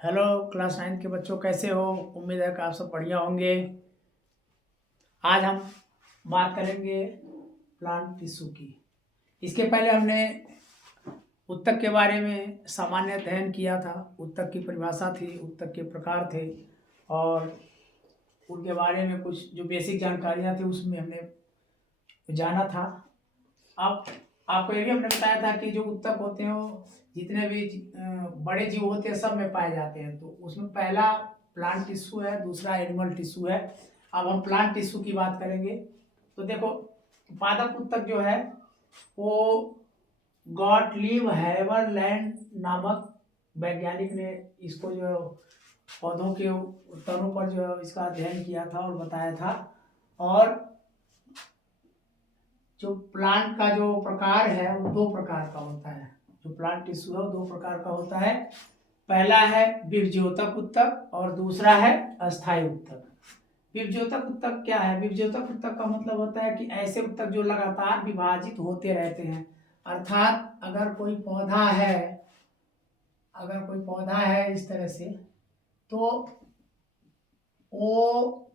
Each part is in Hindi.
हेलो क्लास 9 के बच्चों, कैसे हो? उम्मीद है कि आप सब बढ़िया होंगे। आज हम बात करेंगे प्लांट टिश्यू की। इसके पहले हमने उत्तक के बारे में सामान्य अध्ययन किया था। उत्तक की परिभाषा थी, उत्तक के प्रकार थे और उनके बारे में कुछ जो बेसिक जानकारियाँ थी उसमें हमने जाना था। अब आपको ये भी हमने बताया था कि जो उत्तक होते हैं वो जितने भी बड़े जीव होते हैं सब में पाए जाते हैं। तो उसमें पहला प्लांट टिश्यू है, दूसरा एनिमल टिश्यू है। अब हम प्लांट टिश्यू की बात करेंगे। तो देखो, पादप उत्तक जो है वो गॉटलीब हैबरलैंड नामक वैज्ञानिक ने इसको जो पौधों के तनों पर जो है इसका अध्ययन किया था और बताया था। और जो प्लांट का जो प्रकार है वो दो प्रकार का होता है। जो प्लांट टिश्यू है वो दो प्रकार का होता है। पहला है विभज्योतक उत्तक और दूसरा है अस्थायी उत्तक। विभज्योतक उत्तक क्या है? विभज्योतक उत्तक का मतलब होता है कि ऐसे उत्तक जो लगातार विभाजित होते रहते हैं। अर्थात अगर कोई पौधा है इस तरह से, तो वो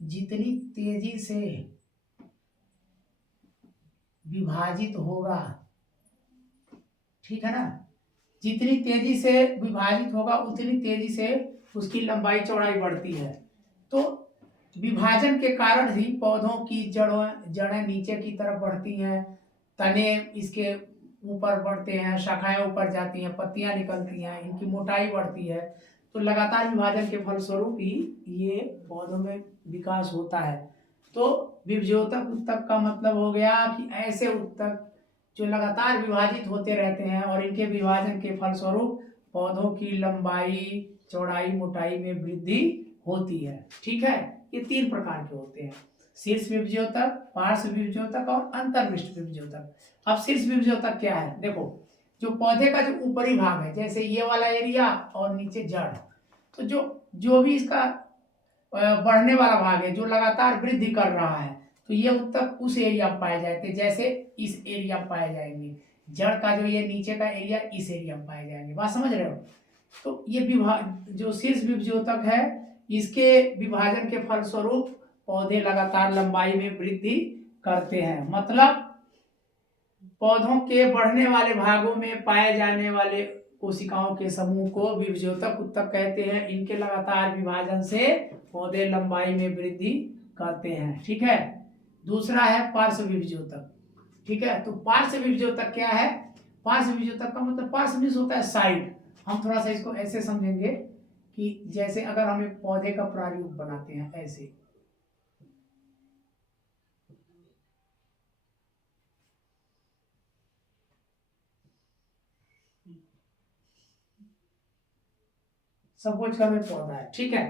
जितनी तेजी से विभाजित होगा, ठीक है ना, जितनी तेजी से विभाजित होगा उतनी तेजी से उसकी लंबाई चौड़ाई बढ़ती है। तो विभाजन के कारण ही पौधों की जड़ें नीचे की तरफ बढ़ती हैं, तने इसके ऊपर बढ़ते हैं, शाखाएं ऊपर जाती हैं, पत्तियां निकलती हैं, इनकी मोटाई बढ़ती है। तो लगातार विभाजन के फलस्वरूप ही ये पौधों में विकास होता है। तो विभज्योतक उत्तक का मतलब हो गया कि ऐसे उत्तक जो लगातार विभाजित होते रहते हैं और इनके विभाजन के फलस्वरूप पौधों की लंबाई, चौड़ाई, मोटाई में वृद्धि होती है। ठीक है, ये तीन प्रकार के होते हैं: शीर्ष विभज्योतक, पार्श्व विभज्योतक और अंतर्विष्ट विभज्योतक। अब शीर्ष विभज्योतक क्या है? देखो, जो पौधे का जो ऊपरी भाग है, जैसे ये वाला एरिया और नीचे जड़, तो जो भी इसका बढ़ने वाला भाग है जो लगातार वृद्धि कर रहा है, तो ये उत्तक उस एरिया में पाए जाते हैं। जैसे इस एरिया में पाए जाएंगे, जड़ का जो ये नीचे का एरिया इस एरिया में पाए जाएंगे। बात समझ रहे हो? तो ये जो शीर्ष विभज्योतक है, इसके विभाजन के फलस्वरूप पौधे लगातार लंबाई में वृद्धि करते हैं। मतलब पौधों के बढ़ने वाले भागों में पाए जाने वाले कोशिकाओं के समूह को विभज्योतक उत्तक कहते हैं। इनके लगातार विभाजन से पौधे लंबाई में वृद्धि करते हैं। ठीक है। दूसरा है पार्श्व विभज्योतक। ठीक है, तो पार्श्व विभज्योतक क्या है? पार्श्व विभज्योतक का मतलब पार्श्व मीन्स होता है साइड। हम थोड़ा सा इसको ऐसे समझेंगे कि जैसे अगर हम एक पौधे का प्रारूप बनाते हैं ऐसे, सपोज का पौधा है, ठीक है।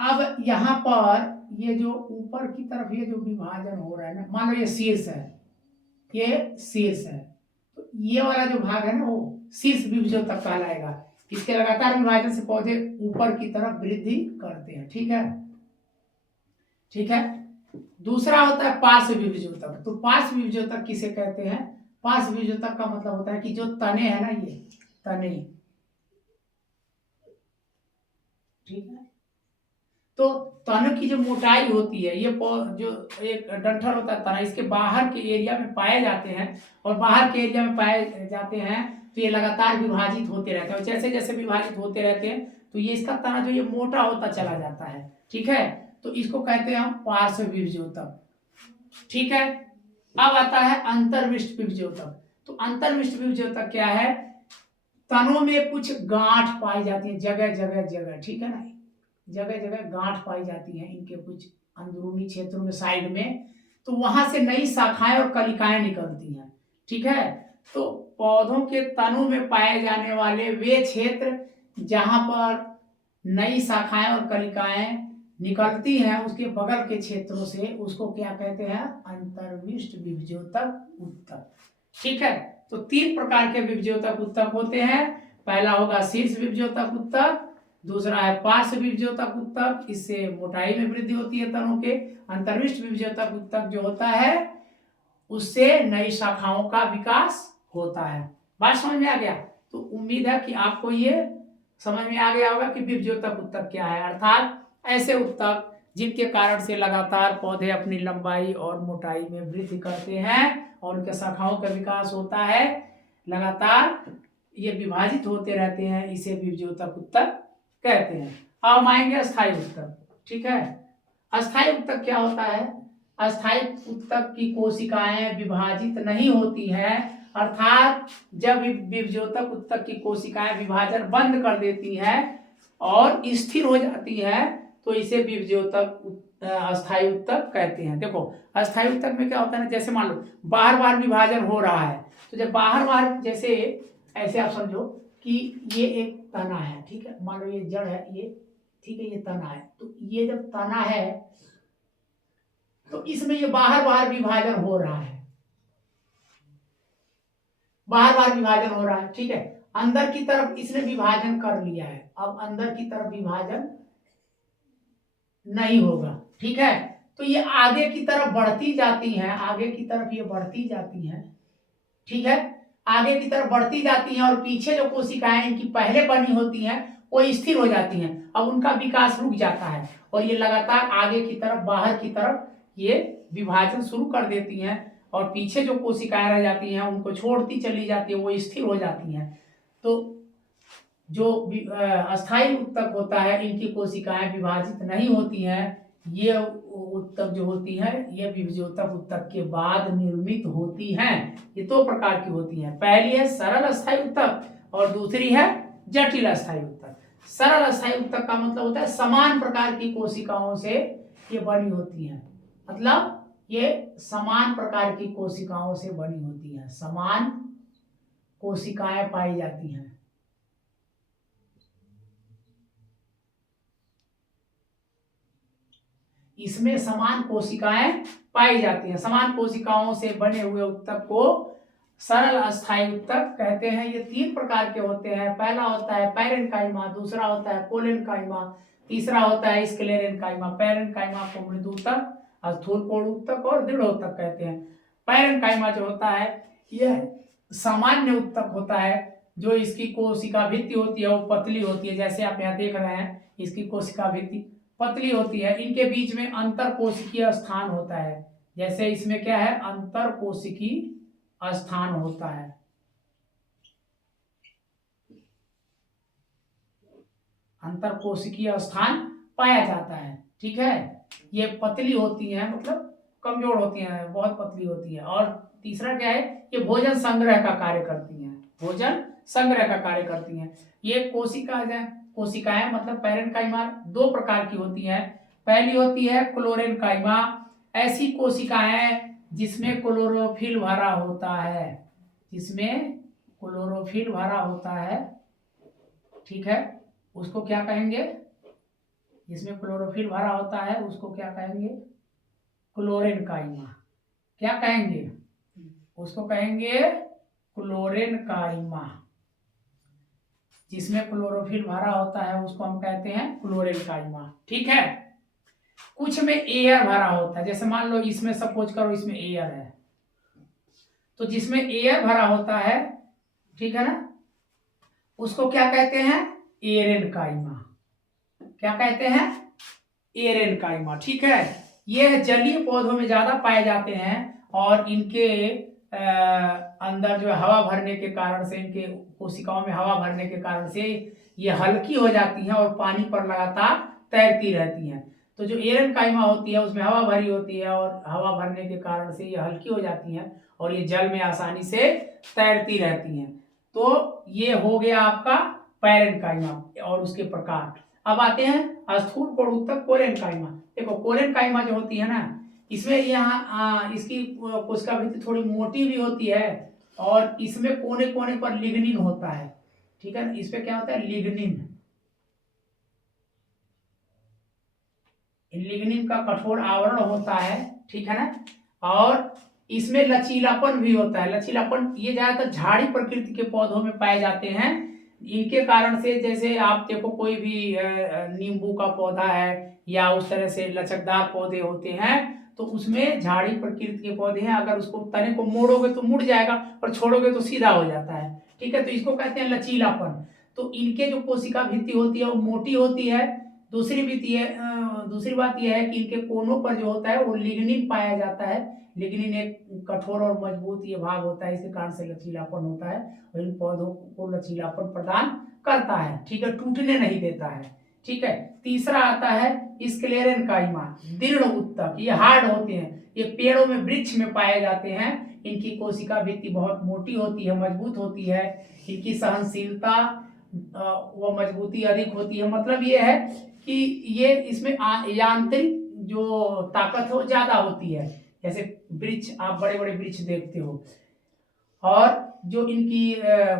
अब यहाँ पर ये जो ऊपर की तरफ ये जो विभाजन हो रहा है ना, मान लो ये शीर्ष है, ये शीर्ष है, तो ये वाला जो भाग है ना वो शीर्ष विभज्योतक कहलाएगा। इसके लगातार विभाजन से पौधे ऊपर की तरफ वृद्धि करते हैं। ठीक है, ठीक है। दूसरा होता है पार्श्व विभज्योतक। तो पार्श्व विभज्योतक किसे कहते हैं? पार्श्व विभज्योतक का मतलब होता है कि जो तने हैं ना, ये तने, ठीक है, तो तन की जो मोटाई होती है, ये जो एक डंठल होता है तना, इसके बाहर के एरिया में पाए जाते हैं और बाहर के एरिया में पाए जाते हैं तो ये लगातार विभाजित होते रहते हैं। और जैसे जैसे विभाजित होते रहते हैं तो ये इसका तना जो ये मोटा होता चला जाता है। ठीक है, तो इसको कहते हैं हम पार्श्व विभज्योतक। ठीक है। अब आता है अंतर्विष्ट विभज्योतक। तो अंतर्विष्ट विभज्योतक क्या है? तनों में कुछ गांठ पाई जाती है, जगह जगह जगह, ठीक है ना, जगह जगह गांठ पाई जाती हैं इनके कुछ अंदरूनी क्षेत्रों में, साइड में। तो वहां से नई शाखाएं और कलिकाएं निकलती हैं। ठीक है, तो पौधों के तनों में पाए जाने वाले वे क्षेत्र जहां पर नई शाखाएं और कलिकाएं निकलती हैं, उसके बगल के क्षेत्रों से उसको क्या कहते हैं? अंतर्विष्ट विभज्योतक उत्तक। ठीक है, तो तीन प्रकार के विभज्योतक उत्तक होते हैं। पहला होगा शीर्ष विभज्योतक उत्तक, दूसरा है पार्श्व विभज्योतक उत्तक, इससे मोटाई में वृद्धि होती है तनों के। अंतर्विष्ट विभज्योतक उत्तक जो होता है उससे नई शाखाओं का विकास होता है। बात समझ में आ गया? तो उम्मीद है कि आपको ये समझ में आ गया होगा कि विभज्योतक उत्तक क्या है। अर्थात ऐसे उत्तक जिनके कारण से लगातार पौधे अपनी लंबाई और मोटाई में वृद्धि करते हैं और उनके शाखाओं का विकास होता है, लगातार ये विभाजित होते रहते हैं, इसे विभज्योतक उत्तक कहते हैं। अब हम आएंगे अस्थायी उत्तक। ठीक है, अस्थायी उत्तक क्या होता है? अस्थायी उत्तक की कोशिकाएं विभाजित नहीं होती हैं, अर्थात जब विभज्योतक उत्तक की कोशिकाएं विभाजन बंद कर देती हैं और स्थिर हो जाती हैं तो इसे विभज्योतक अस्थायी उत्तक कहते हैं। देखो अस्थायी उत्तक में क्या होता है ना, जैसे मान लो बार बार विभाजन हो रहा है, तो जब बार बार, जैसे ऐसे आप समझो कि ये एक तना है, ठीक है, मान लो ये जड़ है, ये ठीक है, ये तना है, तो ये जब तना है तो इसमें ये बार बार विभाजन हो रहा है, बार बार विभाजन हो रहा है, ठीक है। अंदर की तरफ इसने विभाजन कर लिया है, अब अंदर की तरफ विभाजन नहीं होगा, ठीक है। तो ये आगे की तरफ बढ़ती जाती हैं, आगे की तरफ ये बढ़ती जाती हैं, ठीक है, आगे की तरफ बढ़ती जाती हैं और पीछे जो कोशिकाएं इनकी पहले बनी होती हैं वो स्थिर हो जाती हैं, अब उनका विकास रुक जाता है और ये लगातार आगे की तरफ, बाहर की तरफ ये विभाजन शुरू कर देती हैं और पीछे जो कोशिकाएं रह जाती हैं उनको छोड़ती चली जाती है, वो स्थिर हो जाती हैं। तो जो अस्थायी उत्तक होता है, इनकी कोशिकाएं विभाजित नहीं होती हैं, ये उत्तक जो होती है ये विभज्योतक उत्तक के बाद निर्मित होती हैं। ये दो प्रकार की होती हैं, पहली है सरल अस्थायी उत्तक और दूसरी है जटिल अस्थायी उत्तक। सरल अस्थायी उत्तक का मतलब होता है समान प्रकार की कोशिकाओं से ये बनी होती है, मतलब ये समान प्रकार की कोशिकाओं से बनी होती है, समान कोशिकाएं पाई जाती हैं। इसमें समान कोशिकाएं पाई जाती हैं, समान कोशिकाओं से बने हुए उत्तक को सरल अस्थायी उत्तक कहते हैं। ये तीन प्रकार के होते हैं, पहला होता है पैरेन्काइमा, दूसरा होता है कोलेन्काइमा, तीसरा होता है स्क्लेरेन्काइमा। पैरेन्काइमा को मृदुतक, स्थूलकोण उत्तक और दृढ़ उत्तक कहते हैं। पैरेन्काइमा जो होता है यह सामान्य उत्तक होता है, जो इसकी कोशिका भित्ति होती है वो पतली होती है, जैसे आप यहाँ देख रहे हैं इसकी कोशिका भित्ति पतली होती है, इनके बीच में अंतर कोशिकीय स्थान होता है, जैसे इसमें क्या है अंतर कोशिकीय स्थान होता है, अंतर कोशिकीय स्थान पाया जाता है, ठीक है। ये पतली होती हैं, मतलब कमजोर होती हैं, बहुत पतली होती है। और तीसरा क्या है, ये भोजन संग्रह का कार्य करती हैं, भोजन संग्रह का कार्य करती हैं। ये कोशिकाएं मतलब पैरेन्काइमा दो प्रकार की होती हैं, पहली होती है क्लोरेन्काइमा, ऐसी कोशिकाएं जिसमें क्लोरोफिल भरा होता है, जिसमें क्लोरोफिल भरा होता है, ठीक है, उसको क्या कहेंगे, जिसमें क्लोरोफिल भरा होता है उसको क्या कहेंगे, क्लोरेन्काइमा। क्या कहेंगे, उसको कहेंगे क्लोरेन्काइमा। जिसमें क्लोरोफिल भरा होता है उसको हम कहते हैं क्लोरेन्काइमा, ठीक है। कुछ में एयर भरा होता है, जैसे मान लो इसमें सपोज करो इसमें एयर है, तो जिसमें एयर भरा होता है, ठीक है ना, उसको क्या कहते हैं, एरेन्काइमा। क्या कहते हैं, एरेन्काइमा, ठीक है। ये जलीय पौधों में ज्यादा पाए जाते हैं और इनके अंदर जो हवा भरने के कारण से, इनके कोशिकाओं में हवा भरने के कारण से ये हल्की हो जाती हैं और पानी पर लगातार तैरती रहती हैं। तो जो एरेन्काइमा होती है उसमें हवा भरी होती है और हवा भरने के कारण से ये हल्की हो जाती हैं और ये जल में आसानी से तैरती रहती हैं। तो ये हो गया आपका पैरेन्काइमा और उसके प्रकार। अब आते हैं स्थूलकोण उत्तक कोलेन्काइमा। देखो कोलेन्काइमा जो होती है ना, इसमें यहाँ इसकी कोशिका भित्ति थोड़ी मोटी भी होती है और इसमें कोने कोने पर लिग्निन होता है, ठीक है ना, इस पे क्या होता है, लिग्निन। लिग्निन का कठोर आवरण होता है, ठीक है ना, और इसमें लचीलापन भी होता है। लचीलापन ये ज्यादातर झाड़ी प्रकृति के पौधों में पाए जाते हैं, इनके कारण से, जैसे आप देखो कोई भी नींबू का पौधा है या उस तरह से लचकदार पौधे होते हैं, तो उसमें झाड़ी प्रकृति के पौधे हैं, अगर उसको तने को मोड़ोगे तो मुड़ जाएगा और छोड़ोगे तो सीधा हो जाता है, ठीक है, तो इसको कहते हैं लचीलापन। तो इनके जो कोशिका भित्ति होती है वो मोटी होती है। दूसरी बात यह है कि इनके कोनों पर जो होता है वो लिग्निन पाया जाता है। लिग्निन एक कठोर और मजबूत ये भाग होता है, इसके कारण से लचीलापन होता है और इन पौधों को लचीलापन प्रदान करता है, ठीक है, टूटने नहीं देता है, ठीक है। तीसरा आता है स्क्लेरेनकाइमा, दृढ़ उत्तक, ये हार्ड होते हैं, ये पेड़ों में वृक्ष में पाए जाते हैं। इनकी कोशिका भित्ति बहुत मोटी होती है, मजबूत होती है, इनकी सहनशीलता व मजबूती अधिक होती है। मतलब ये है कि ये इसमें यांत्रिक जो ताकत है वो ज्यादा होती है। जैसे वृक्ष, आप बड़े बड़े वृक्ष देखते हो, और जो इनकी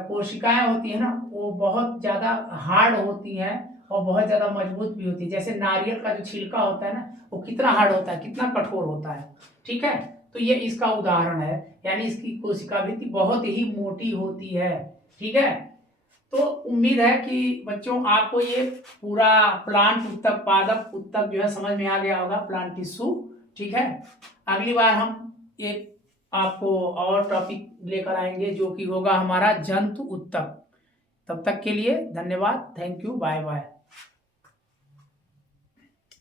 कोशिकाएं होती है ना वो बहुत ज्यादा हार्ड होती हैं और बहुत ज्यादा मजबूत भी होती है। जैसे नारियल का जो छिलका होता है ना वो कितना हार्ड होता है, कितना कठोर होता है, ठीक है। तो ये इसका उदाहरण है, यानी इसकी कोशिका भित्ति बहुत ही मोटी होती है, ठीक है। तो उम्मीद है कि बच्चों आपको ये पूरा प्लांट उत्तक, पादप उत्तक जो है समझ में आ गया होगा, प्लांट टिश्यू, ठीक है। अगली बार हम एक आपको और टॉपिक लेकर आएंगे जो कि होगा हमारा जंतु उत्तक। तब तक के लिए धन्यवाद, थैंक यू, बाय बाय।